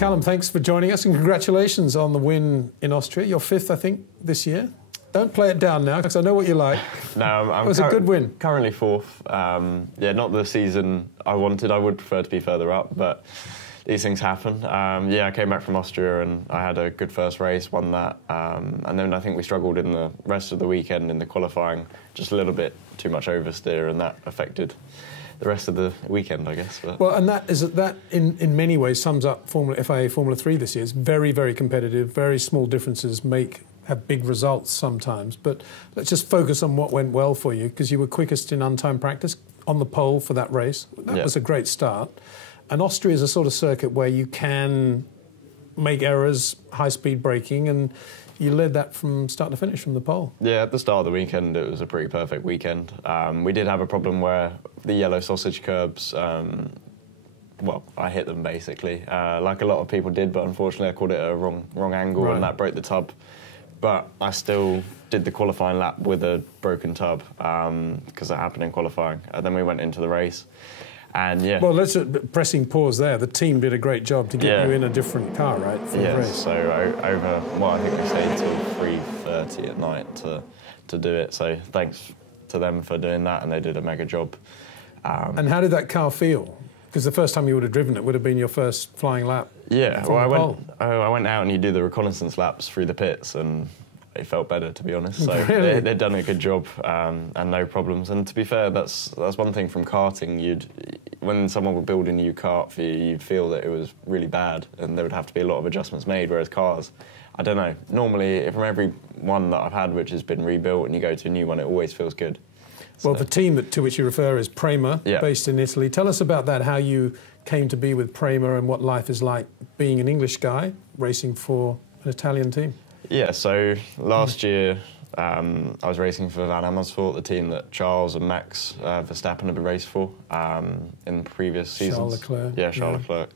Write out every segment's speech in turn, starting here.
Callum, thanks for joining us and congratulations on the win in Austria. Your fifth, I think, this year. Don't play it down now because I know what you like. No, it was a good win. Currently fourth. Yeah, not the season I wanted. I would prefer to be further up, but these things happen. Yeah, I came back from Austria and I had a good first race, won that. And then I think we struggled in the rest of the weekend in the qualifying, just a little bit too much oversteer, and that affected the rest of the weekend, I guess. But. Well, and that in many ways sums up FIA Formula 3 this year. It's very, very competitive, very small differences have big results sometimes. But let's just focus on what went well for you, because you were quickest in untimed practice on the pole for that race. That was a great start. And Austria is a sort of circuit where you can make errors, high-speed braking, and you led that from start to finish from the pole. Yeah, at the start of the weekend, it was a pretty perfect weekend. We did have a problem where the yellow sausage curbs, well, I hit them basically, like a lot of people did, but unfortunately I called it a wrong angle, and that broke the tub. But I still did the qualifying lap with a broken tub, because that happened in qualifying. And then we went into the race. And yeah. Well, let's pressing pause there. The team did a great job to get you in a different car, right? For the race. So well, I think we stayed till 3:30 at night to do it. So thanks to them for doing that, and they did a mega job. And how did that car feel? Because the first time you would have driven it would have been your first flying lap. Yeah, well, I went out and you do the reconnaissance laps through the pits, and it felt better, to be honest. So really? they'd done a good job, and no problems. And to be fair, that's one thing from karting. When someone would build a new kart for you, you'd feel that it was really bad, and there would have to be a lot of adjustments made. Whereas cars, I don't know. Normally, from every one that I've had which has been rebuilt, and you go to a new one, it always feels good. Well, the team to which you refer is Prema, based in Italy. Tell us about that, how you came to be with Prema and what life is like being an English guy racing for an Italian team. Yeah, so last year I was racing for Van Amersfoort, the team that Charles and Max Verstappen have been raced for in previous seasons. Charles Leclerc. Yeah, Charles Leclerc.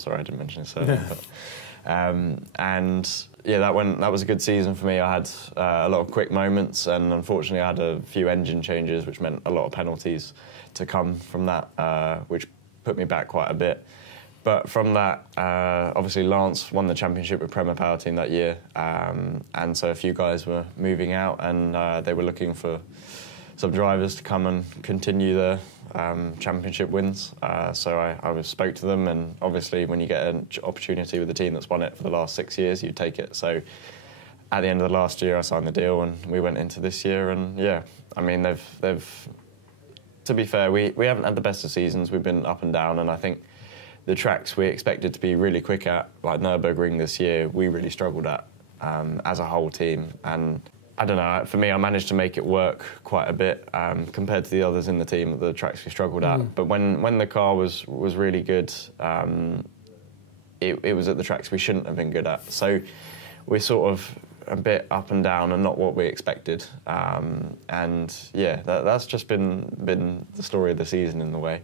Sorry, I didn't mention his surname. But, and yeah, that was a good season for me. I had a lot of quick moments, and unfortunately I had a few engine changes, which meant a lot of penalties to come from that, which put me back quite a bit. But from that, obviously Lance won the championship with Prema Power Team that year, and so a few guys were moving out, and they were looking for some drivers to come and continue the championship wins. So I spoke to them, and obviously when you get an opportunity with a team that's won it for the last 6 years, you take it. So at the end of the last year, I signed the deal, and we went into this year, and yeah, I mean, they've to be fair, we haven't had the best of seasons. We've been up and down, and I think the tracks we expected to be really quick at, like Nürburgring this year, we really struggled at as a whole team. And I don't know, for me, I managed to make it work quite a bit compared to the others in the team, the tracks we struggled at. But when the car was really good, it was at the tracks we shouldn't have been good at. So we're sort of a bit up and down and not what we expected. And yeah, that's just been the story of the season in a way.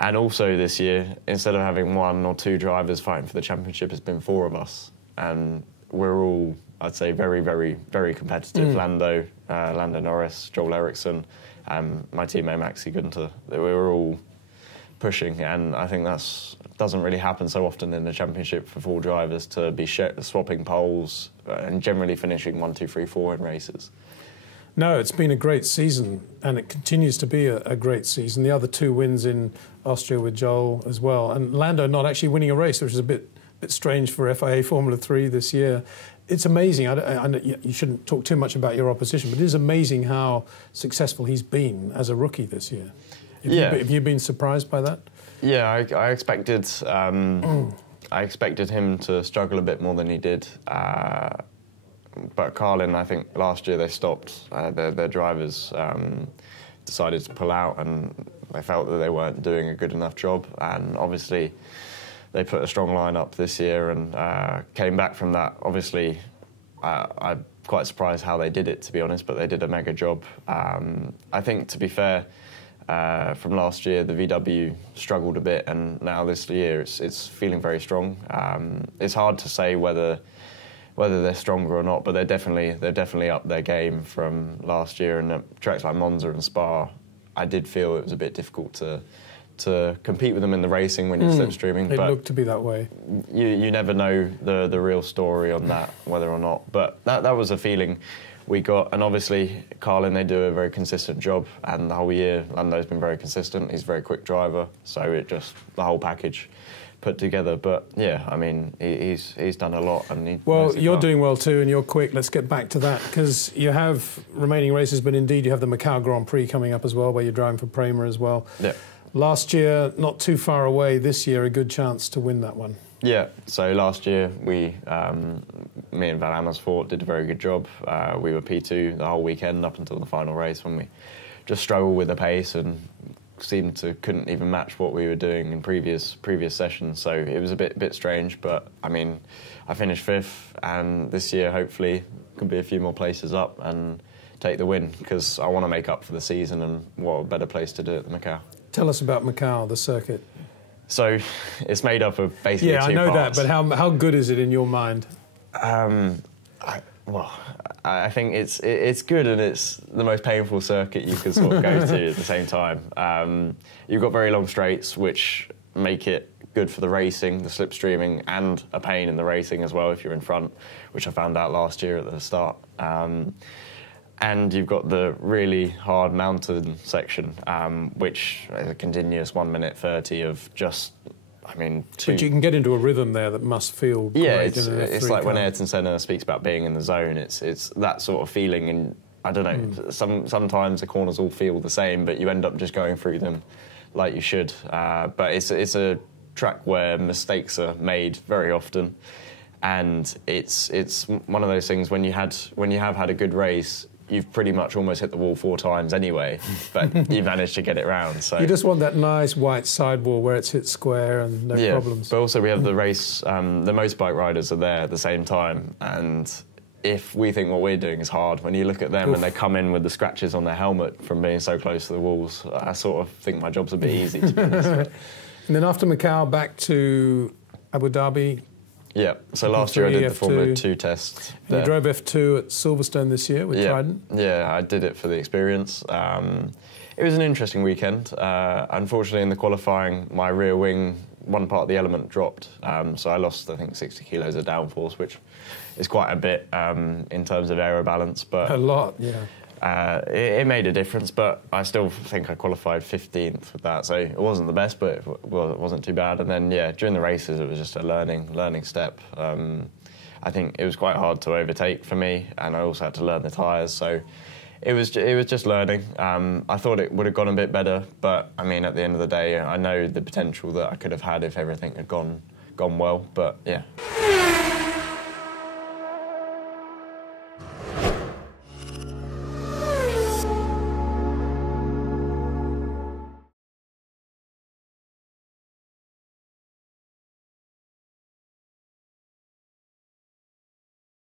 And also this year, instead of having 1 or 2 drivers fighting for the championship, it's been 4 of us. And we're all, I'd say, very, very, very competitive. Lando Norris, Joel Eriksson, my teammate Maxi Günther. We were all pushing, and I think doesn't really happen so often in the championship for 4 drivers to be swapping poles and generally finishing 1, 2, 3, 4 in races. No, it's been a great season, and it continues to be a great season. The other 2 wins in Austria with Joel as well, and Lando not actually winning a race, which is a bit strange for FIA Formula 3 this year. It's amazing. You shouldn't talk too much about your opposition, but it is amazing how successful he's been as a rookie this year. Have you been surprised by that? Yeah, I expected him to struggle a bit more than he did. But Carlin, I think last year they stopped. Their drivers decided to pull out, and they felt that they weren't doing a good enough job. And obviously, they put a strong lineup this year and came back from that. Obviously, I'm quite surprised how they did it, to be honest, but they did a mega job. I think, to be fair, from last year, the VW struggled a bit, and now this year it's feeling very strong. It's hard to say whether they're stronger or not, but they're definitely up their game from last year. And at tracks like Monza and Spa, I did feel it was a bit difficult to to compete with them in the racing when you're slipstreaming. It looked to be that way. You never know the real story on that, whether or not. But that was a feeling we got. And obviously, Carlin, they do a very consistent job. And the whole year, Lando's been very consistent. He's a very quick driver. So it just, the whole package put together. But yeah, I mean, he's done a lot. And well, you're doing well too, and you're quick. Let's get back to that, because you have remaining races, but indeed you have the Macau Grand Prix coming up as well, where you're driving for Prema as well. Yeah. Last year, not too far away. This year, a good chance to win that one. Yeah. So last year, me and Van Amersfoort did a very good job. We were P2 the whole weekend up until the final race, when we just struggled with the pace and couldn't even match what we were doing in previous sessions. So it was a bit strange, but I mean, I finished 5th, and this year hopefully could be a few more places up and take the win, because I want to make up for the season, and what a better place to do it than Macau. Tell us about Macau, the circuit. So it's made up of basically two parts. Yeah, I know that, but how good is it in your mind? I think it's good, and it's the most painful circuit you can sort of go to at the same time. You've got very long straights, which make it good for the racing, the slipstreaming, and a pain in the racing as well if you're in front, which I found out last year at the start. And you've got the really hard mountain section, which is a continuous 1 minute 30 of just, I mean... But you can get into a rhythm there that must feel great. Yeah, it's like when Ayrton Senna speaks about being in the zone, it's that sort of feeling, and I don't know, sometimes the corners all feel the same, but you end up just going through them like you should. But it's a track where mistakes are made very often, and it's one of those things when you have had a good race, you've pretty much almost hit the wall 4 times anyway, but you managed to get it round. So you just want that nice white sidewall where it's hit square and no problems. But also we have the race, the motorbike riders are there at the same time, and if we think what we're doing is hard, when you look at them and they come in with the scratches on their helmet from being so close to the walls, I sort of think my job's a bit easy, to be honest. And then after Macau, back to Abu Dhabi. Yeah, so last year I did the Formula 2 test. You drove F2 at Silverstone this year with Trident? Yeah, I did it for the experience. It was an interesting weekend. Unfortunately, in the qualifying, my rear wing, one part of the element dropped. So I lost, I think, 60 kilos of downforce, which is quite a bit in terms of aero balance. But a lot, yeah. It made a difference, but I still think I qualified 15th with that, so it wasn't the best, but it wasn't too bad. And then, yeah, during the races, it was just a learning step. I think it was quite hard to overtake for me, and I also had to learn the tyres, so it was just learning. I thought it would have gone a bit better, but I mean, at the end of the day, I know the potential that I could have had if everything had gone well, but yeah.